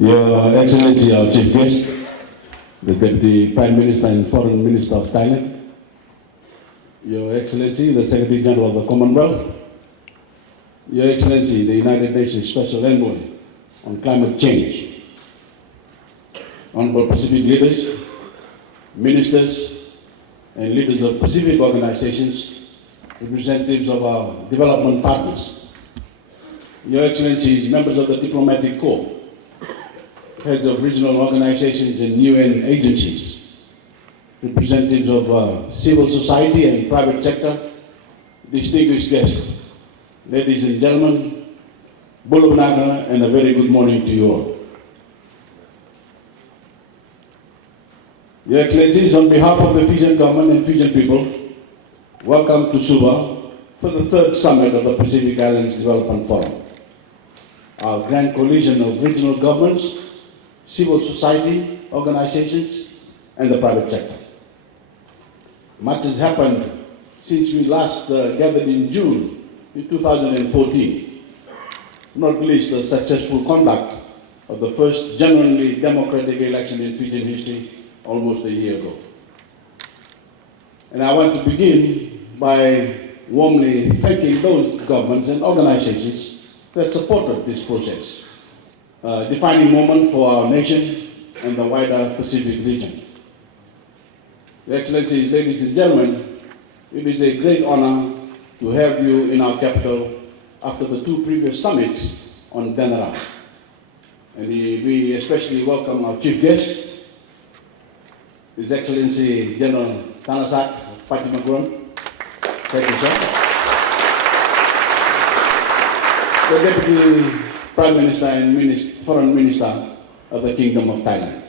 Your Excellency, our Chief Guest, the Deputy Prime Minister and Foreign Minister of Thailand, Your Excellency, the Secretary General of the Commonwealth, Your Excellency, the United Nations Special Envoy on Climate Change, Honorable Pacific leaders, ministers, and leaders of Pacific organizations, representatives of our development partners, Your Excellencies, members of the Diplomatic Corps, heads of regional organizations and UN agencies, representatives of civil society and private sector, distinguished guests, ladies and gentlemen, Bulunaga, and a very good morning to you all. Your Excellencies, on behalf of the Fijian government and Fijian people, welcome to Suva for the third summit of the Pacific Islands Development Forum. Our grand coalition of regional governments, civil society organizations, and the private sector. Much has happened since we last gathered in June in 2014, not least the successful conduct of the first genuinely democratic election in Fijian history almost a year ago. And I want to begin by warmly thanking those governments and organizations that supported this process, a defining moment for our nation and the wider Pacific region. Your Excellencies, ladies and gentlemen, it is a great honor to have you in our capital after the two previous summits on Bainimarama. And we especially welcome our chief guest, His Excellency General Tanasak Patimaguran. Thank you, sir. The Deputy Prime Minister and Foreign Minister of the Kingdom of Thailand.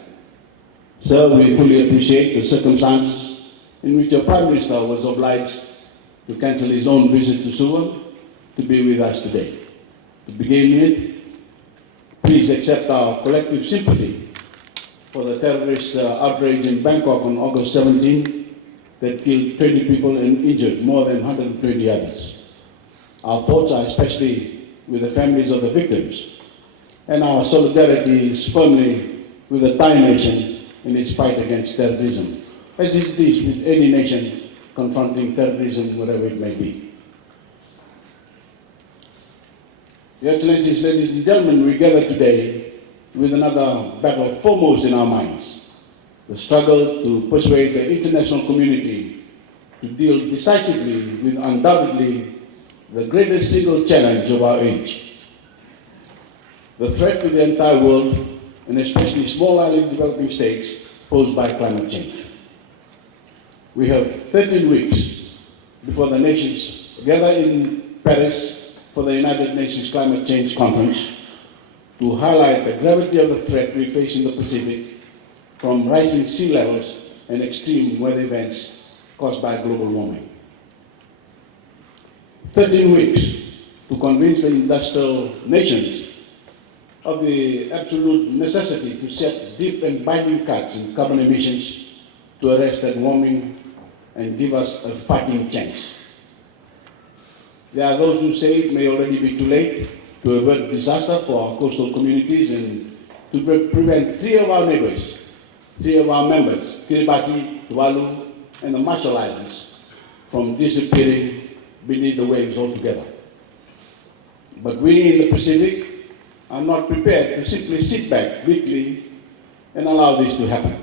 Sir, we fully appreciate the circumstances in which your Prime Minister was obliged to cancel his own visit to Suva to be with us today. To begin with, please accept our collective sympathy for the terrorist outrage in Bangkok on August 17 that killed 20 people and injured more than 120 others. Our thoughts are especially with the families of the victims, and our solidarity is firmly with the Thai nation in its fight against terrorism, as it is with any nation confronting terrorism, wherever it may be. Your Excellencies, ladies and gentlemen, we gather today with another battle foremost in our minds, the struggle to persuade the international community to deal decisively with undoubtedly the greatest single challenge of our age, the threat to the entire world, and especially small island developing states, posed by climate change. We have 13 weeks before the nations gather in Paris for the United Nations Climate Change Conference to highlight the gravity of the threat we face in the Pacific from rising sea levels and extreme weather events caused by global warming. 13 weeks to convince the industrial nations of the absolute necessity to set deep and binding cuts in carbon emissions to arrest that warming and give us a fighting chance. There are those who say it may already be too late to avert disaster for our coastal communities and to prevent three of our neighbors, three of our members, Kiribati, Tuvalu, and the Marshall Islands, from disappearing beneath the waves altogether. But we in the Pacific are not prepared to simply sit back weakly and allow this to happen.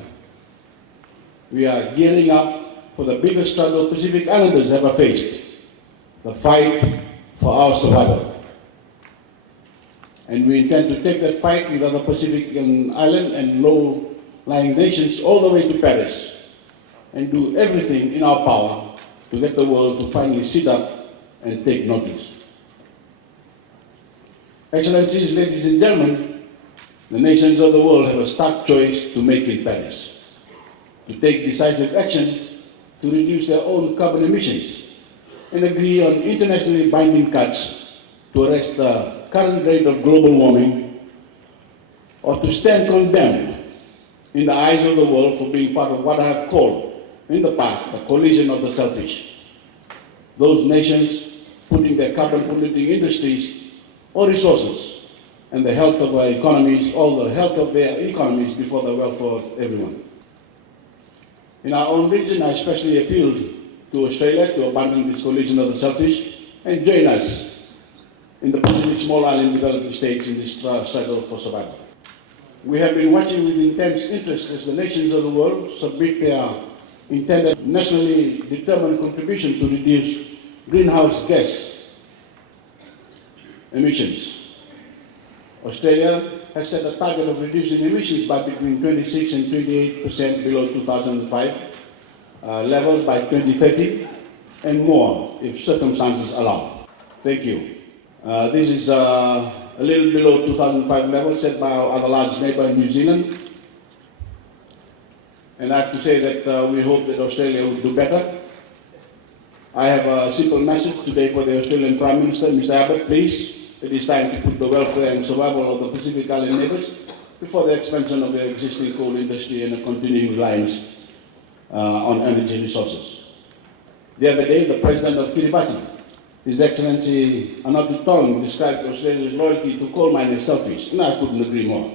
We are gearing up for the biggest struggle Pacific Islanders ever faced, the fight for our survival. And we intend to take that fight with other Pacific island and low-lying nations all the way to Paris and do everything in our power to get the world to finally sit up and take notice. Excellencies, ladies and gentlemen, the nations of the world have a stark choice to make in Paris: to take decisive action to reduce their own carbon emissions and agree on internationally binding cuts to arrest the current rate of global warming, or to stand condemned in the eyes of the world for being part of what I have called in the past the coalition of the selfish. Those nations putting their carbon polluting industries or resources and the health of our economies, all the health of their economies before the welfare of everyone. In our own region, I especially appealed to Australia to abandon this coalition of the selfish and join us in the Pacific Small Island developing states in this struggle for survival. We have been watching with intense interest as the nations of the world submit their intended nationally determined contribution to reduce greenhouse gas emissions. Australia has set a target of reducing emissions by between 26 and 28% below 2005 levels by 2030 and more if circumstances allow. Thank you. This is a little below 2005 level set by our other large neighbour, New Zealand. And I have to say that we hope that Australia will do better. I have a simple message today for the Australian Prime Minister, Mr. Abbott, please. It is time to put the welfare and survival of the Pacific Island neighbours before the expansion of the existing coal industry and a continuing reliance on energy resources. The other day, the President of Kiribati, His Excellency Anatu Tong, described Australia's loyalty to coal miners as selfish, and I couldn't agree more.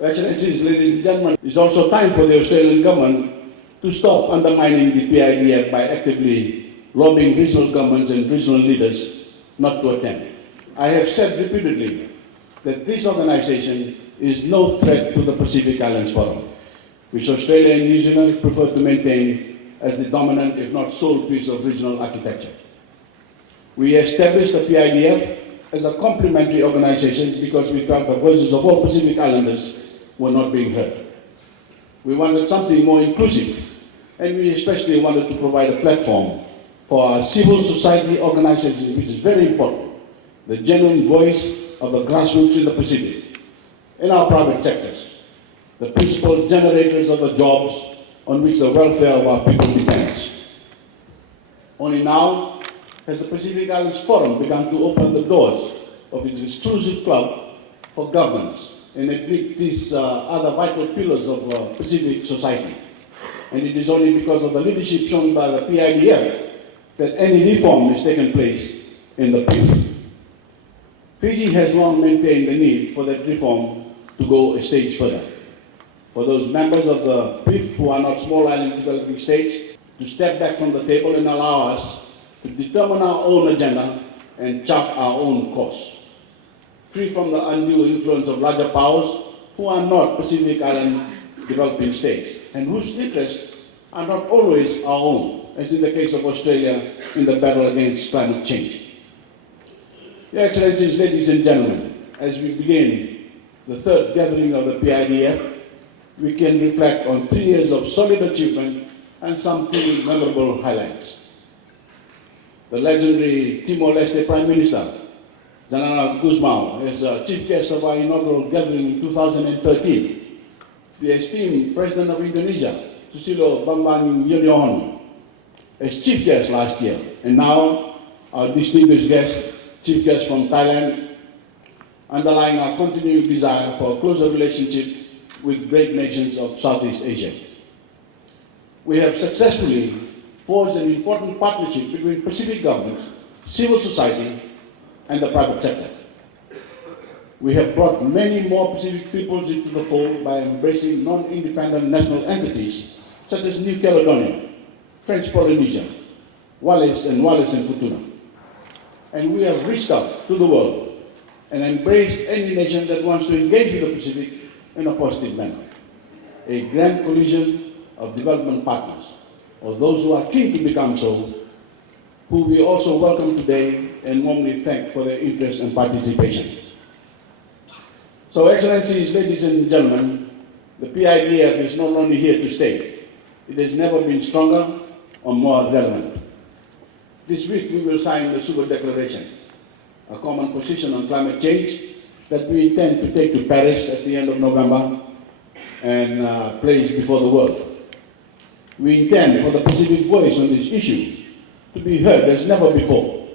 Excellencies, ladies and gentlemen, it's also time for the Australian government to stop undermining the PIDF by actively lobbying regional governments and regional leaders not to attend. I have said repeatedly that this organization is no threat to the Pacific Islands Forum, which Australia and New Zealand prefer to maintain as the dominant, if not sole, piece of regional architecture. We established the PIDF as a complementary organization because we felt the voices of all Pacific Islanders were not being heard. We wanted something more inclusive, and we especially wanted to provide a platform for our civil society organizations, which is very important. The genuine voice of the grassroots in the Pacific, in our private sectors, the principal generators of the jobs on which the welfare of our people depends. Only now has the Pacific Islands Forum begun to open the doors of its exclusive club for governments and admit these other vital pillars of Pacific society. And it is only because of the leadership shown by the PIDF that any reform has taken place in the PIF. Fiji has long maintained the need for that reform to go a stage further. For those members of the PIF who are not small island developing states to step back from the table and allow us to determine our own agenda and chart our own course, free from the undue influence of larger powers who are not Pacific Island developing states and whose interests are not always our own, as in the case of Australia in the battle against climate change. Your Excellencies, ladies and gentlemen, as we begin the third gathering of the PIDF, we can reflect on 3 years of solid achievement and some truly memorable highlights. The legendary Timor-Leste Prime Minister, Zanana Gusmao, as chief guest of our inaugural gathering in 2013, the esteemed President of Indonesia, Susilo Bambang Yudhoyono, as chief guest last year, and now our distinguished guest, chief guest from Thailand, underlying our continuing desire for a closer relationship with great nations of Southeast Asia. We have successfully forged an important partnership between Pacific governments, civil society, and the private sector. We have brought many more Pacific peoples into the fold by embracing non-independent national entities such as New Caledonia, French Polynesia, Wallis and Futuna. And we have reached out to the world and embraced any nation that wants to engage with the Pacific in a positive manner. A grand coalition of development partners, or those who are keen to become so, who we also welcome today and warmly thank for their interest and participation. So, Excellencies, ladies and gentlemen, the PIDF is not only here to stay, it has never been stronger or more relevant. This week we will sign the Suva Declaration, a common position on climate change that we intend to take to Paris at the end of November and place before the world. We intend for the Pacific voice on this issue to be heard as never before.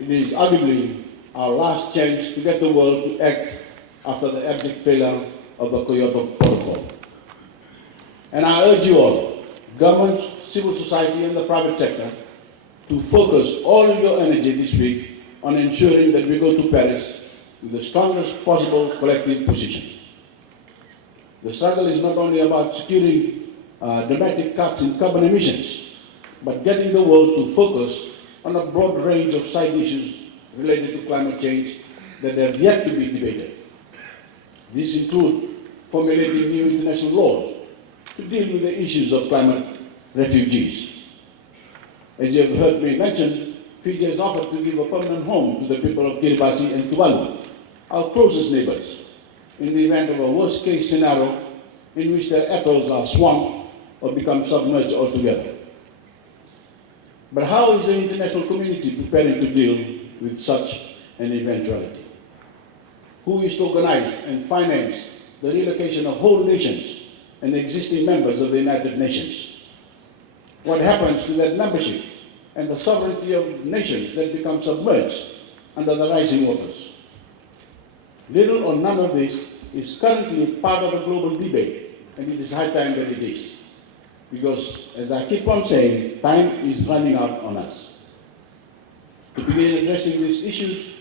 It is arguably our last chance to get the world to act after the abject failure of the Kyoto Protocol. And I urge you all, governments, civil society and the private sector, to focus all your energy this week on ensuring that we go to Paris with the strongest possible collective position. The struggle is not only about securing dramatic cuts in carbon emissions, but getting the world to focus on a broad range of side issues related to climate change that have yet to be debated. These include formulating new international laws to deal with the issues of climate refugees. As you have heard me mention, Fiji has offered to give a permanent home to the people of Kiribati and Tuvalu, our closest neighbors, in the event of a worst-case scenario in which their atolls are swamped or become submerged altogether. But how is the international community preparing to deal with such an eventuality? Who is to organize and finance the relocation of whole nations and existing members of the United Nations? What happens to that membership and the sovereignty of nations that become submerged under the rising waters? Little or none of this is currently part of a global debate, and it is high time that it is. Because, as I keep on saying, time is running out on us. To begin addressing these issues,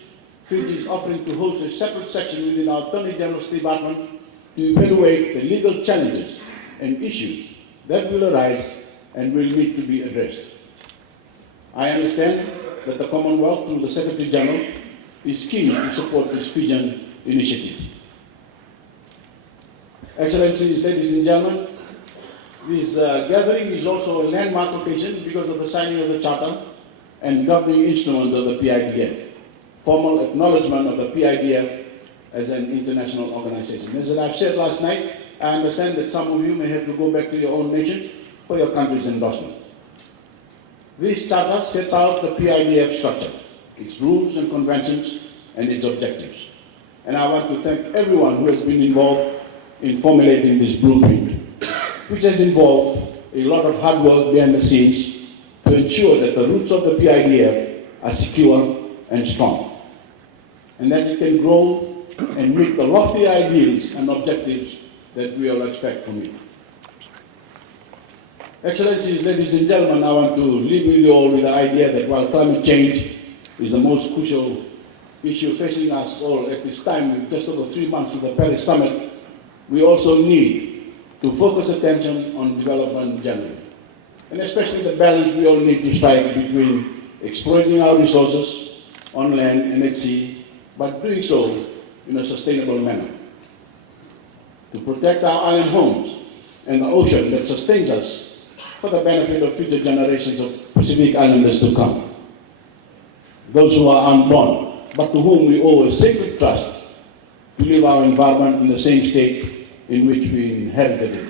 Fiji is offering to host a separate section within our Attorney General's Department to evaluate the legal challenges and issues that will arise and will need to be addressed. I understand that the Commonwealth, through the Secretary General, is keen to support this Fijian initiative. Excellencies, ladies and gentlemen, this gathering is also a landmark occasion because of the signing of the Charter and governing instrument of the PIDF, formal acknowledgement of the PIDF as an international organization. As I've said last night, I understand that some of you may have to go back to your own nations for your country's endorsement. This charter sets out the PIDF structure, its rules and conventions, and its objectives. And I want to thank everyone who has been involved in formulating this blueprint, which has involved a lot of hard work behind the scenes to ensure that the roots of the PIDF are secure and strong, and that it can grow and meet the lofty ideals and objectives that we all expect from it. Excellencies, ladies and gentlemen, I want to leave with you all with the idea that while climate change is the most crucial issue facing us all at this time, with just over 3 months of the Paris Summit, we also need to focus attention on development generally, and especially the balance we all need to strike between exploiting our resources on land and at sea, but doing so in a sustainable manner. To protect our island homes and the ocean that sustains us for the benefit of future generations of Pacific Islanders to come. Those who are unborn, but to whom we owe a sacred trust to leave our environment in the same state in which we inherited it.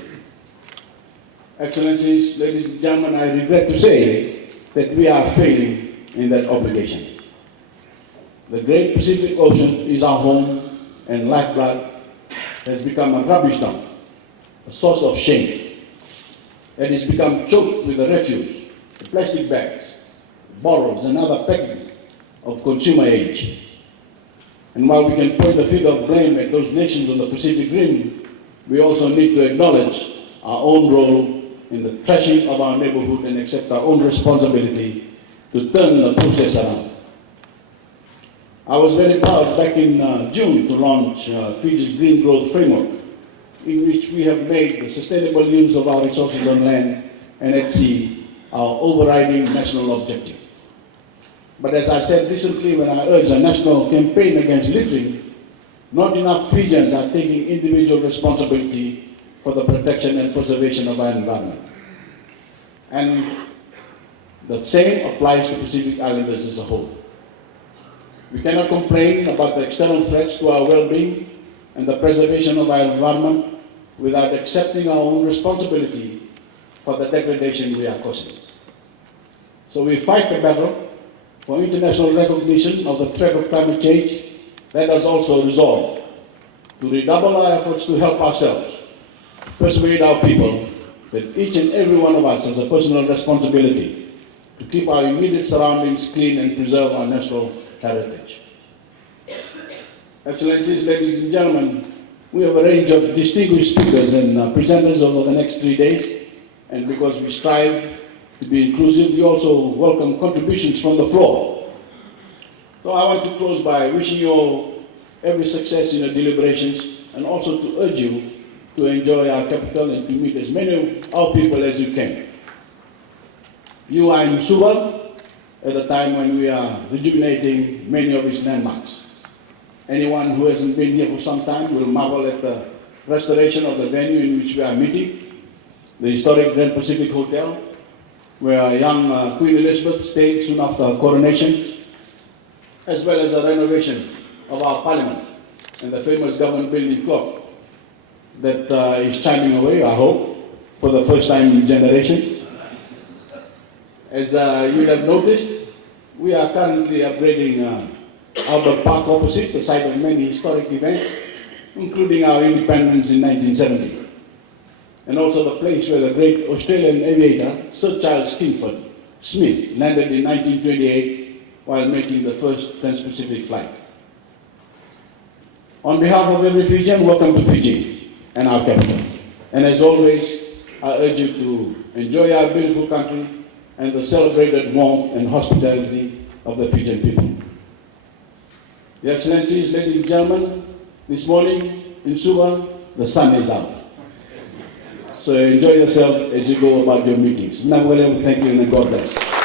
Excellencies, ladies and gentlemen, I regret to say that we are failing in that obligation. The great Pacific Ocean is our home, and lifeblood has become a rubbish dump, a source of shame. It has become choked with the refuse, the plastic bags, bottles, and other packaging of consumer age. And while we can point the finger of blame at those nations on the Pacific Rim, we also need to acknowledge our own role in the trashing of our neighborhood and accept our own responsibility to turn the process around. I was very proud back in June to launch Fiji's Green Growth Framework, in which we have made the sustainable use of our resources on land and at sea our overriding national objective. But as I said recently when I urged a national campaign against littering, not enough Fijians are taking individual responsibility for the protection and preservation of our environment. And the same applies to Pacific Islanders as a whole. We cannot complain about the external threats to our well-being and the preservation of our environment without accepting our own responsibility for the degradation we are causing. So we fight the battle for international recognition of the threat of climate change. Let us also resolve to redouble our efforts to help ourselves, persuade our people that each and every one of us has a personal responsibility to keep our immediate surroundings clean and preserve our natural heritage. Excellencies, ladies and gentlemen, we have a range of distinguished speakers and presenters over the next 3 days, and because we strive to be inclusive, we also welcome contributions from the floor. So I want to close by wishing you all every success in your deliberations, and also to urge you to enjoy our capital and to meet as many of our people as you can. You are in Suva at a time when we are rejuvenating many of its landmarks. Anyone who hasn't been here for some time will marvel at the restoration of the venue in which we are meeting, the historic Grand Pacific Hotel, where young Queen Elizabeth stayed soon after her coronation, as well as the renovation of our parliament and the famous government building clock that is chiming away, I hope, for the first time in generation. As you have noticed, we are currently upgrading Albert Park opposite, the site of many historic events, including our independence in 1970, and also the place where the great Australian aviator Sir Charles Kingsford Smith landed in 1928 while making the first trans-Pacific flight. On behalf of every Fijian, welcome to Fiji and our capital. And as always, I urge you to enjoy our beautiful country and the celebrated warmth and hospitality of the Fijian people. Your Excellencies, ladies and gentlemen, this morning in Suva, the sun is out. So enjoy yourself as you go about your meetings. Thank you and God bless.